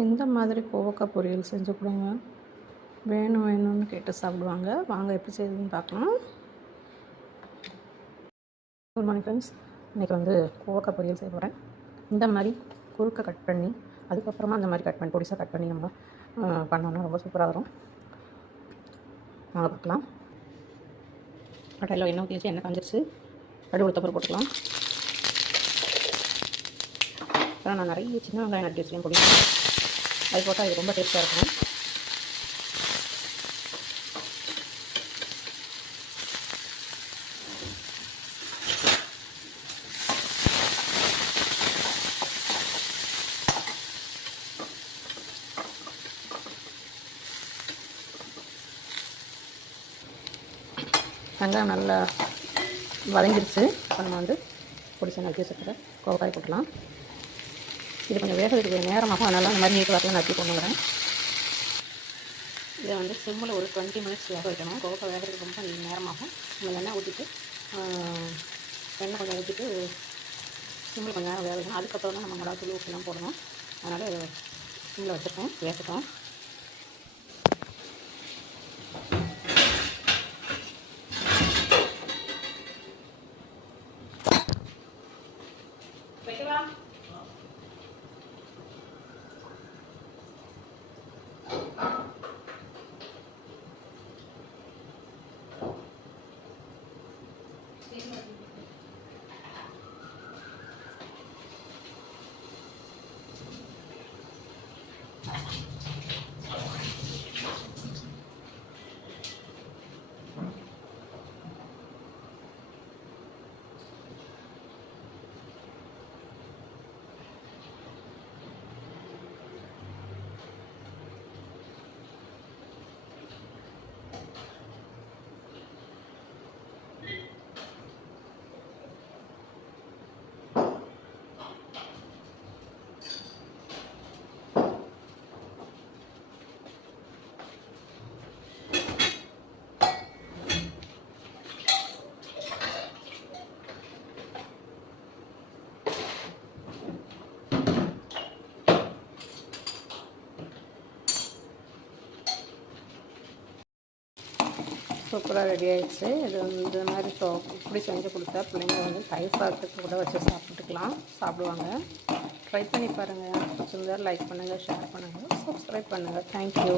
இந்த மாதிரி கோவக்காய் பொரியல் செஞ்சு கொடுங்க. வேணும் வேணும்னு கேட்டு சாப்பிடுவாங்க. வாங்க எப்படி செய்யுதுன்னு பார்க்கலாம். Good morning friends. இன்றைக்கி கோவக்காய் பொரியல் செய்ய போகிறேன். இந்த மாதிரி குறுக்க கட் பண்ணி அதுக்கப்புறமா அந்த மாதிரி கட் பண்ணி பொடிசாக கட் பண்ணி நம்ம பண்ணோன்னா ரொம்ப சூப்பராக வரும். வாங்க பார்க்கலாம். கடையில் எண்ணெய் ஊற்றி வச்சு எண்ணெய் காஞ்சிருச்சு. கடுகு உளுத்தப்பருப்பு போட்டுக்கலாம். அப்புறம் நான் நிறைய சின்ன வெங்காயம் நட்டு வச்சுக்கேன் பொடி. அது போட்டால் அது ரொம்ப டேஸ்ட்டாக இருக்கும். வெங்காயம் நல்லா வதங்கிருச்சு. இப்போ நம்ம பொடிசா நறுக்கி வச்சுருக்கிற கோவக்காய் போட்டுக்கலாம். இது கொஞ்சம் வேகிறதுக்கு நேரமாகும், அதனால அந்த மாதிரி நீட்டு வாரத்தில் நறுக்கி கொண்டுக்கிறேன். இதை சிம்மில் ஒரு 20 மினிட்ஸ் வேக வைக்கணும். கோவக்காய் வேகிறதுக்கு ரொம்ப நேரமாகும். நம்ம எண்ணெய் ஊற்றிட்டு எண்ணெய் கொஞ்சம் ஊற்றிட்டு சிம்மில் கொஞ்சம் நேரம் வேக வைக்கணும். அதுக்கப்புறம் தான் நம்ம மிளகாத்தூள் உப்புலாம் போடணும். அதனால் சிம்மில் வச்சுருக்கேன், வேகட்டும். சூப்பராக ரெடி ஆகிடுச்சு. இது இந்த மாதிரி இப்படி செஞ்சு கொடுத்தா பிள்ளைங்க தயிர் சாதத்துக்கு கூட வச்சு சாப்பிடுவாங்க. ட்ரை பண்ணி பாருங்கள். பிடிச்சிருந்தா லைக் பண்ணுங்கள், ஷேர் பண்ணுங்கள், சப்ஸ்கிரைப் பண்ணுங்கள். தேங்க்யூ.